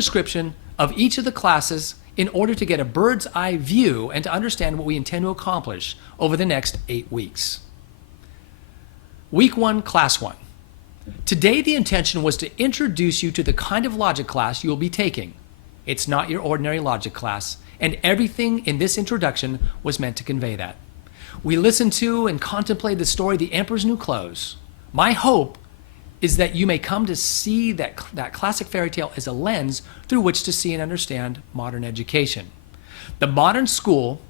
description of each of the classes in order to get a bird's eye view and to understand what we intend to accomplish over the next 8 weeks. Week 1, Class 1. Today the intention was to introduce you to the kind of logic class you will be taking. It's not your ordinary logic class, and everything in this introduction was meant to convey that. We listened to and contemplated the story The Emperor's New Clothes. My hope is that you may come to see that classic fairy tale as a lens through which to see and understand modern education. The modern school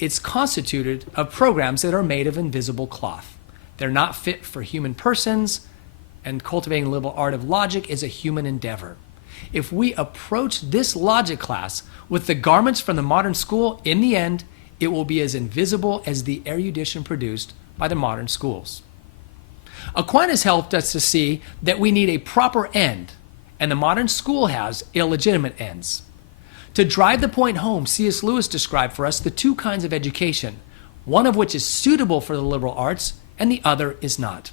is constituted of programs that are made of invisible cloth. They're not fit for human persons, and cultivating the liberal art of logic is a human endeavor. If we approach this logic class with the garments from the modern school, in the end, it will be as invisible as the erudition produced by the modern schools. Aquinas helped us to see that we need a proper end, and the modern school has illegitimate ends. To drive the point home, C.S. Lewis described for us the two kinds of education, one of which is suitable for the liberal arts and the other is not.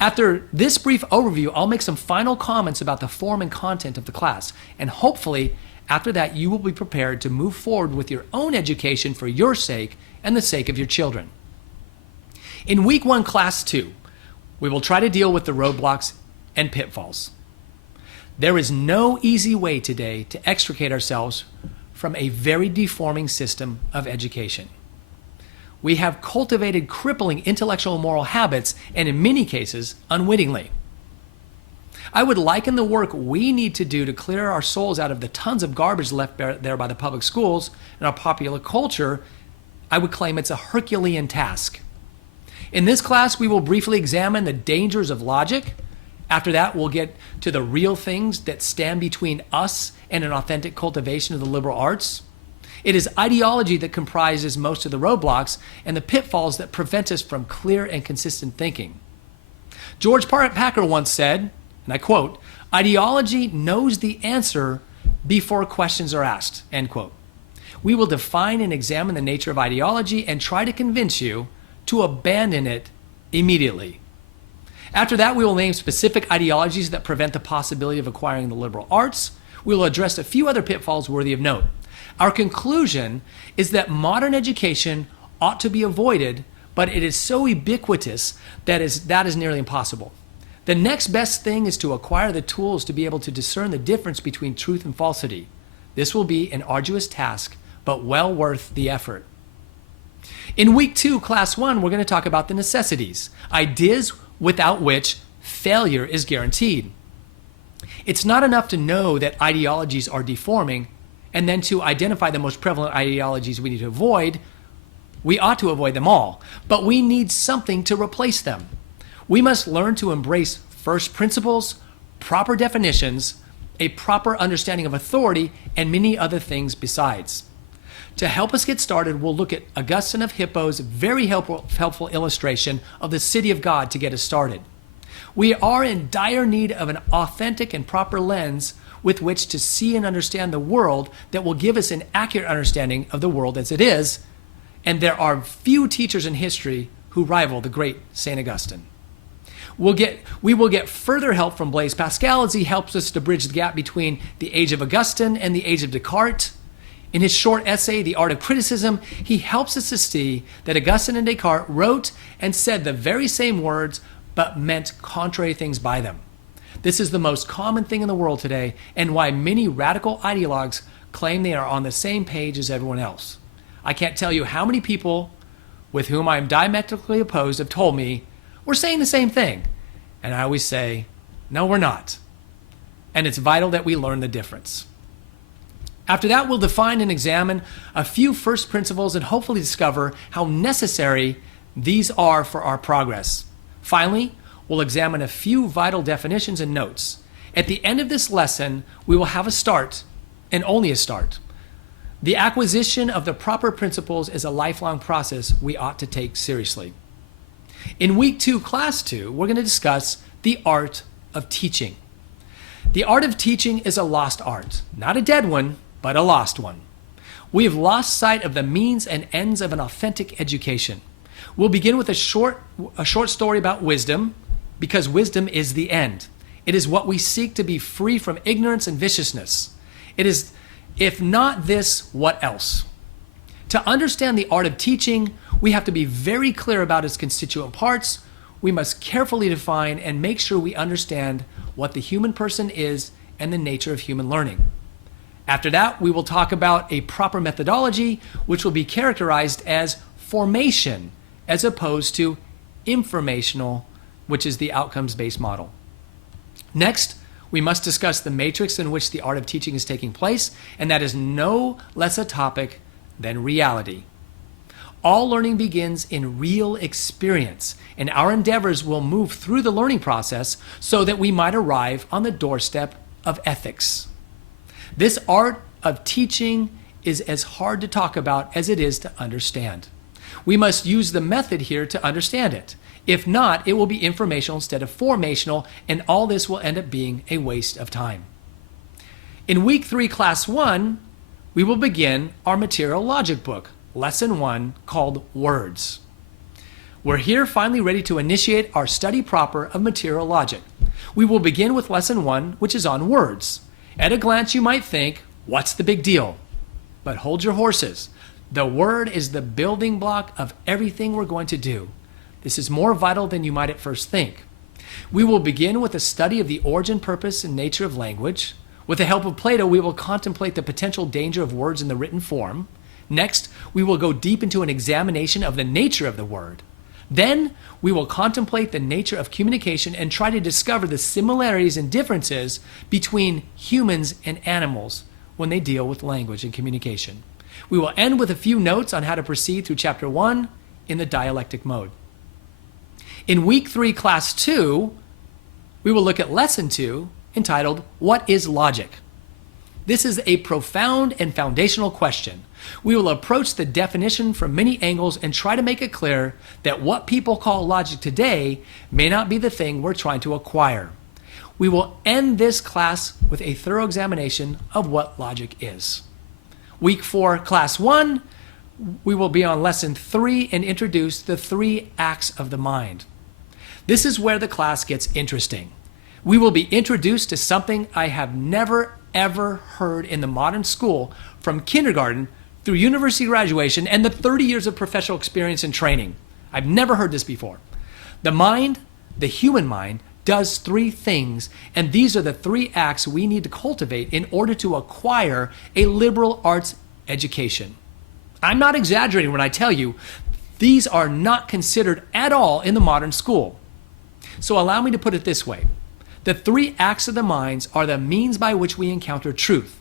After this brief overview, I'll make some final comments about the form and content of the class, and hopefully after that you will be prepared to move forward with your own education for your sake and the sake of your children. In Week 1, Class 2, we will try to deal with the roadblocks and pitfalls. There is no easy way today to extricate ourselves from a very deforming system of education. We have cultivated crippling intellectual and moral habits, and in many cases, unwittingly. I would liken the work we need to do to clear our souls out of the tons of garbage left there by the public schools and our popular culture. I would claim it's a Herculean task. In this class, we will briefly examine the dangers of logic. After that, we'll get to the real things that stand between us and an authentic cultivation of the liberal arts. It is ideology that comprises most of the roadblocks and the pitfalls that prevent us from clear and consistent thinking. George Packer once said, and I quote, "Ideology knows the answer before questions are asked," end quote. We will define and examine the nature of ideology and try to convince you to abandon it immediately. After that, we will name specific ideologies that prevent the possibility of acquiring the liberal arts. We will address a few other pitfalls worthy of note. Our conclusion is that modern education ought to be avoided, but it is so ubiquitous that is nearly impossible. The next best thing is to acquire the tools to be able to discern the difference between truth and falsity. This will be an arduous task, but well worth the effort. In Week 2, Class 1, we're going to talk about the necessities, ideas without which failure is guaranteed. It's not enough to know that ideologies are deforming and then to identify the most prevalent ideologies we need to avoid. We ought to avoid them all, but we need something to replace them. We must learn to embrace first principles, proper definitions, a proper understanding of authority, and many other things besides. To help us get started, we'll look at Augustine of Hippo's very helpful illustration of the city of God to get us started. We are in dire need of an authentic and proper lens with which to see and understand the world that will give us an accurate understanding of the world as it is, and there are few teachers in history who rival the great St. Augustine. We will get further help from Blaise Pascal as he helps us to bridge the gap between the age of Augustine and the age of Descartes. In his short essay, The Art of Criticism, he helps us to see that Augustine and Descartes wrote and said the very same words, but meant contrary things by them. This is the most common thing in the world today, and why many radical ideologues claim they are on the same page as everyone else. I can't tell you how many people with whom I am diametrically opposed have told me, "We're saying the same thing." And I always say, "No, we're not." And it's vital that we learn the difference. After that, we'll define and examine a few first principles and hopefully discover how necessary these are for our progress. Finally, we'll examine a few vital definitions and notes. At the end of this lesson, we will have a start, and only a start. The acquisition of the proper principles is a lifelong process we ought to take seriously. In Week 2, Class 2, we're going to discuss the art of teaching. The art of teaching is a lost art, not a dead one, but a lost one. We have lost sight of the means and ends of an authentic education. We'll begin with a short story about wisdom, because wisdom is the end. It is what we seek to be free from ignorance and viciousness. It is, if not this, what else? To understand the art of teaching, we have to be very clear about its constituent parts. We must carefully define and make sure we understand what the human person is and the nature of human learning. After that, we will talk about a proper methodology, which will be characterized as formation, as opposed to informational, which is the outcomes-based model. Next, we must discuss the matrix in which the art of teaching is taking place, and that is no less a topic than reality. All learning begins in real experience, and our endeavors will move through the learning process so that we might arrive on the doorstep of ethics. This art of teaching is as hard to talk about as it is to understand. We must use the method here to understand it. If not, it will be informational instead of formational, and all this will end up being a waste of time. In week 3, class 1, we will begin our material logic book, lesson 1, called Words. We're here finally ready to initiate our study proper of material logic. We will begin with lesson 1, which is on words. At a glance, you might think, what's the big deal? But hold your horses. The word is the building block of everything we're going to do. This is more vital than you might at first think. We will begin with a study of the origin, purpose, and nature of language. With the help of Plato, we will contemplate the potential danger of words in the written form. Next, we will go deep into an examination of the nature of the word. Then, we will contemplate the nature of communication and try to discover the similarities and differences between humans and animals when they deal with language and communication. We will end with a few notes on how to proceed through chapter 1 in the dialectic mode. In week 3, class 2, we will look at lesson 2 entitled, What is Logic? This is a profound and foundational question. We will approach the definition from many angles and try to make it clear that what people call logic today may not be the thing we're trying to acquire. We will end this class with a thorough examination of what logic is. Week 4, class 1, we will be on lesson 3 and introduce the 3 acts of the mind. This is where the class gets interesting. We will be introduced to something I have never ever heard in the modern school, from kindergarten through university graduation and the 30 years of professional experience and training. I've never heard this before. The mind, the human mind, does 3 things, and these are the 3 acts we need to cultivate in order to acquire a liberal arts education. I'm not exaggerating when I tell you these are not considered at all in the modern school. So allow me to put it this way. The 3 acts of the minds are the means by which we encounter truth.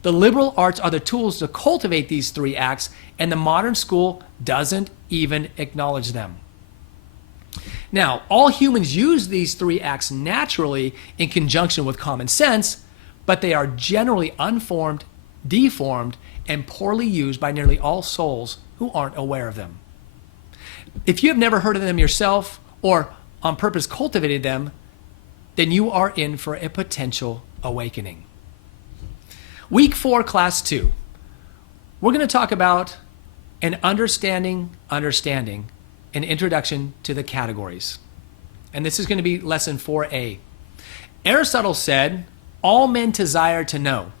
The liberal arts are the tools to cultivate these 3 acts, and the modern school doesn't even acknowledge them. Now, all humans use these 3 acts naturally in conjunction with common sense, but they are generally unformed, deformed, and poorly used by nearly all souls who aren't aware of them. If you have never heard of them yourself or on purpose cultivated them, then you are in for a potential awakening. Week 4, class 2. We're going to talk about an understanding, an introduction to the categories. And this is going to be lesson 4a. Aristotle said, all men desire to know.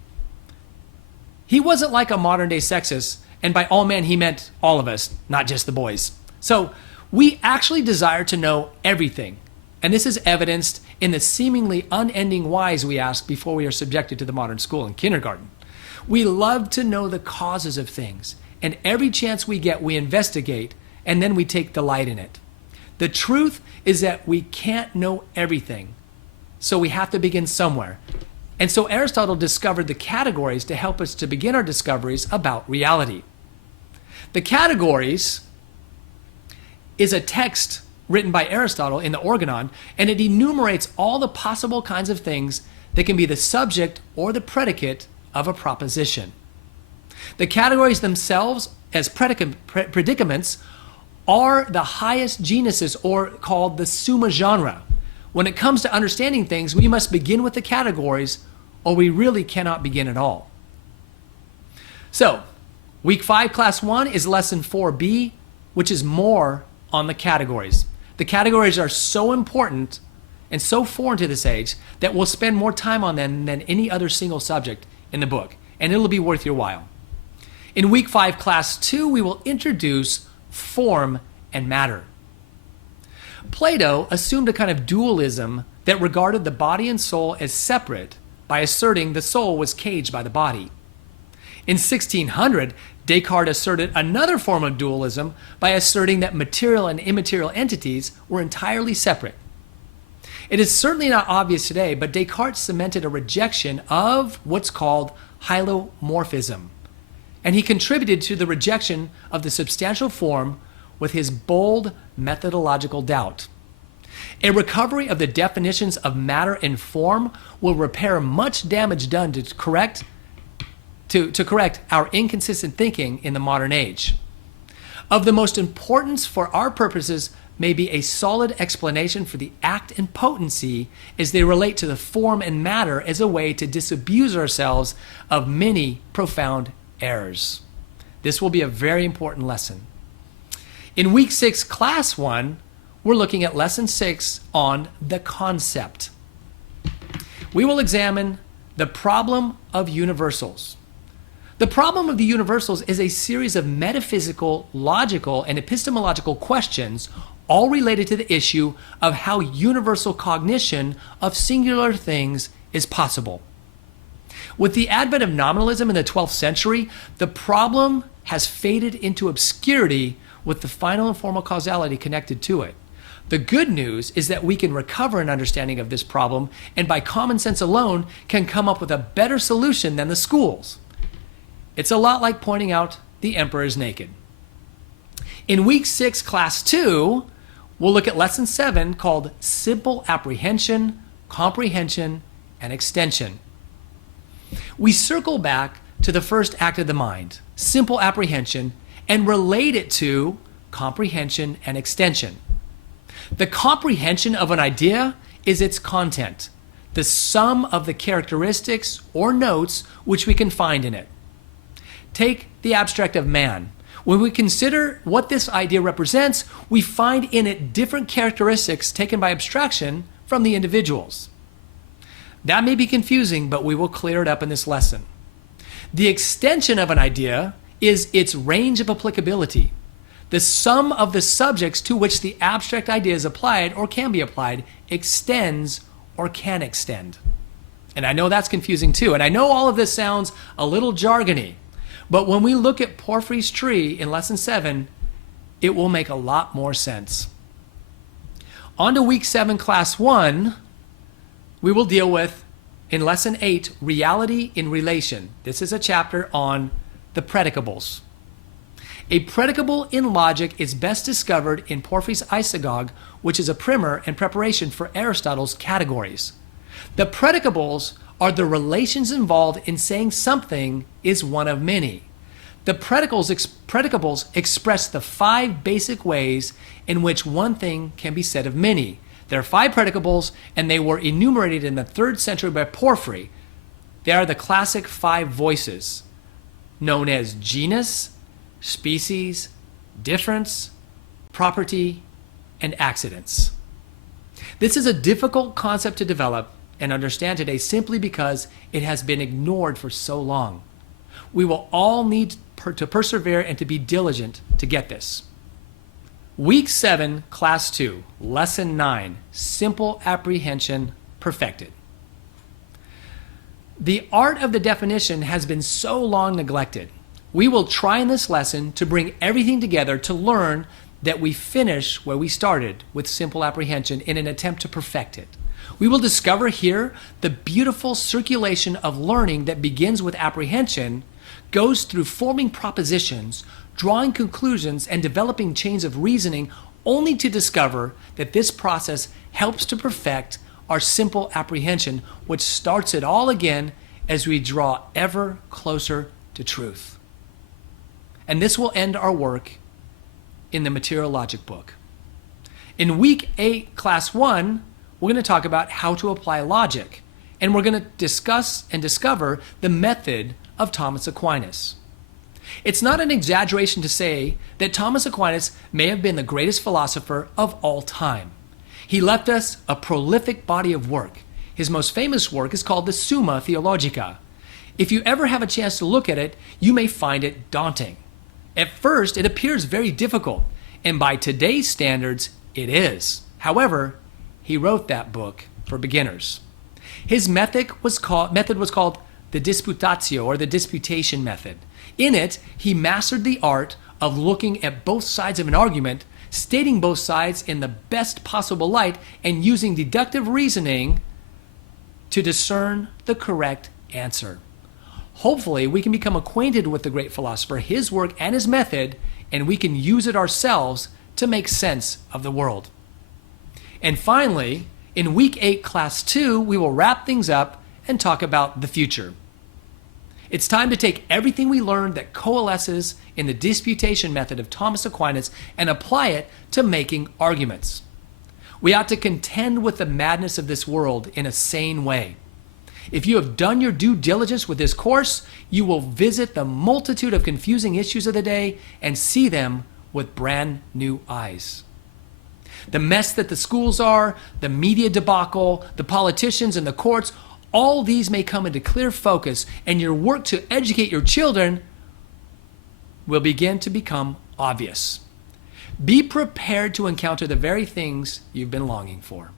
He wasn't like a modern day sexist, and by all men he meant all of us, not just the boys. So we actually desire to know everything. And this is evidenced in the seemingly unending whys we ask before we are subjected to the modern school and kindergarten. We love to know the causes of things, and every chance we get, we investigate, and then we take delight in it. The truth is that we can't know everything, so we have to begin somewhere. And so Aristotle discovered the categories to help us to begin our discoveries about reality. The categories is a text written by Aristotle in the Organon, and it enumerates all the possible kinds of things that can be the subject or the predicate of a proposition. The categories themselves, as predicaments, are the highest genuses, or called the summa genera. When it comes to understanding things, we must begin with the categories, or we really cannot begin at all. So, week 5, class 1 is lesson 4b, which is more on the categories. The categories are so important and so foreign to this age that we'll spend more time on them than any other single subject in the book, and it'll be worth your while. In week 5, class 2, we will introduce form and matter. Plato assumed a kind of dualism that regarded the body and soul as separate by asserting the soul was caged by the body. In 1600, Descartes asserted another form of dualism by asserting that material and immaterial entities were entirely separate. It is certainly not obvious today, but Descartes cemented a rejection of what's called hylomorphism, and he contributed to the rejection of the substantial form with his bold methodological doubt. A recovery of the definitions of matter and form will repair much damage done to correct our inconsistent thinking in the modern age. Of the most importance for our purposes may be a solid explanation for the act and potency as they relate to the form and matter as a way to disabuse ourselves of many profound errors. This will be a very important lesson. In week 6, class 1, we're looking at lesson 6 on the concept. We will examine the problem of universals. The problem of the universals is a series of metaphysical, logical, and epistemological questions, all related to the issue of how universal cognition of singular things is possible. With the advent of nominalism in the 12th century, the problem has faded into obscurity with the final and formal causality connected to it. The good news is that we can recover an understanding of this problem, and by common sense alone can come up with a better solution than the schools. It's a lot like pointing out the emperor is naked. In week 6, class 2, we'll look at lesson 7 called Simple Apprehension, Comprehension, and Extension. We circle back to the first act of the mind, simple apprehension, and relate it to comprehension and extension. The comprehension of an idea is its content, the sum of the characteristics or notes which we can find in it. Take the abstract of man. When we consider what this idea represents, we find in it different characteristics taken by abstraction from the individuals. That may be confusing, but we will clear it up in this lesson. The extension of an idea is its range of applicability, the sum of the subjects to which the abstract idea is applied or can be applied extends or can extend. And I know that's confusing too, and I know all of this sounds a little jargony, but when we look at Porphyry's tree in lesson 7, it will make a lot more sense. On to week 7, class 1, we will deal with, in lesson 8, reality in relation. This is a chapter on the predicables. A predicable in logic is best discovered in Porphyry's Isagoge, which is a primer and preparation for Aristotle's categories. The predicables are the relations involved in saying something is one of many. The predicables express the 5 basic ways in which one thing can be said of many. There are 5 predicables, and they were enumerated in the 3rd century by Porphyry. They are the classic 5 voices, known as genus, species, difference, property, and accidents. This is a difficult concept to develop and understand today simply because it has been ignored for so long. We will all need to persevere and to be diligent to get this. Week 7, class 2, lesson 9, simple apprehension perfected. The art of the definition has been so long neglected. We will try in this lesson to bring everything together to learn that we finish where we started with simple apprehension in an attempt to perfect it. We will discover here the beautiful circulation of learning that begins with apprehension, goes through forming propositions, drawing conclusions, and developing chains of reasoning, only to discover that this process helps to perfect our simple apprehension, which starts it all again as we draw ever closer to truth. And this will end our work in the Material Logic book. In week 8, class 1, we're going to talk about how to apply logic, and we're going to discuss and discover the method of Thomas Aquinas. It's not an exaggeration to say that Thomas Aquinas may have been the greatest philosopher of all time. He left us a prolific body of work. His most famous work is called the Summa Theologica. If you ever have a chance to look at it, you may find it daunting. At first, it appears very difficult, and by today's standards, it is. However, he wrote that book for beginners. His method was called the disputatio, or the disputation method. In it, he mastered the art of looking at both sides of an argument, stating both sides in the best possible light, and using deductive reasoning to discern the correct answer. Hopefully, we can become acquainted with the great philosopher, his work, and his method, and we can use it ourselves to make sense of the world. And finally, in week 8, class 2, we will wrap things up and talk about the future. It's time to take everything we learned that coalesces in the disputation method of Thomas Aquinas and apply it to making arguments. We ought to contend with the madness of this world in a sane way. If you have done your due diligence with this course, you will visit the multitude of confusing issues of the day and see them with brand new eyes. The mess that the schools are, the media debacle, the politicians and the courts, all these may come into clear focus, and your work to educate your children will begin to become obvious. Be prepared to encounter the very things you've been longing for.